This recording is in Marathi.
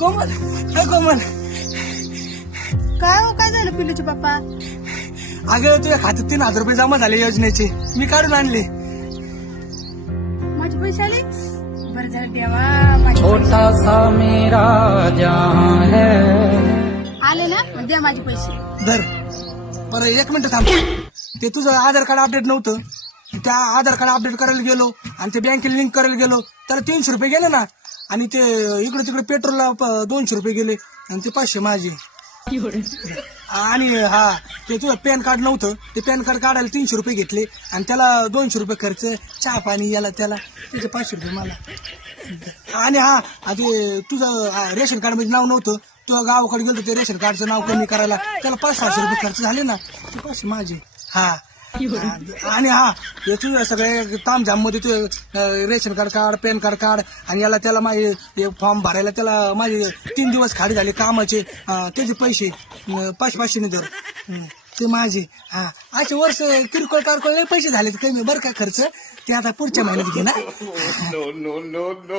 कोमल कोमल, काय हो, काय झालं पिल्लूचे पप्पा? अगं तुझ्या खात्यात 3,000 रुपये जमा झाले योजनेचे, मी काढून आणले. माझे पैसे आले? बरं झालं देवा, माझे छोटा सा मेरा जहां है. आले ना, मग द्या माझे पैसे. धर. बरं 1 मिनिट थांब. ते तुझं आधार कार्ड अपडेट नव्हतं, त्या आधार कार्ड अपडेट करायला गेलो आणि ते बँकेला लिंक करायला गेलो, त्याला 300 रुपये गेले ना. आणि ते इकडे तिकडे पेट्रोलला 200 रुपये गेले आणि ते 500 माझे. आणि हा, ते तुझं पॅन कार्ड नव्हतं, ते पॅन कार्ड काढायला 300 रुपये घेतले आणि त्याला 200 रुपये खर्च, चहा पाणी याला त्याला, त्याचे 500 रुपये मला. आणि हा, ते तुझं रेशन कार्ड मध्ये नाव नव्हतं, तुझ्या गावाकडे गेलो ते रेशन कार्डचं नाव कमी करायला, त्याला 500-600 रुपये खर्च झाले ना, ते 500 माझे. हा. आणि हा, हे तुझ्या सगळ्या तामझाम मध्ये तुझं रेशन कार्ड काढ, पॅन कार्ड काढ आणि याला त्याला माझे फॉर्म भरायला त्याला माझे 3 दिवस खाली झाले कामाचे, त्याचे पैसे 500-500 धर, ते माझे. हा, असे वर्ष किरकोळ कारकोळ लय पैसे झाले कमी बरं का खर्च, ते आता पुढच्या महिन्यात घे ना. no, no, no, no.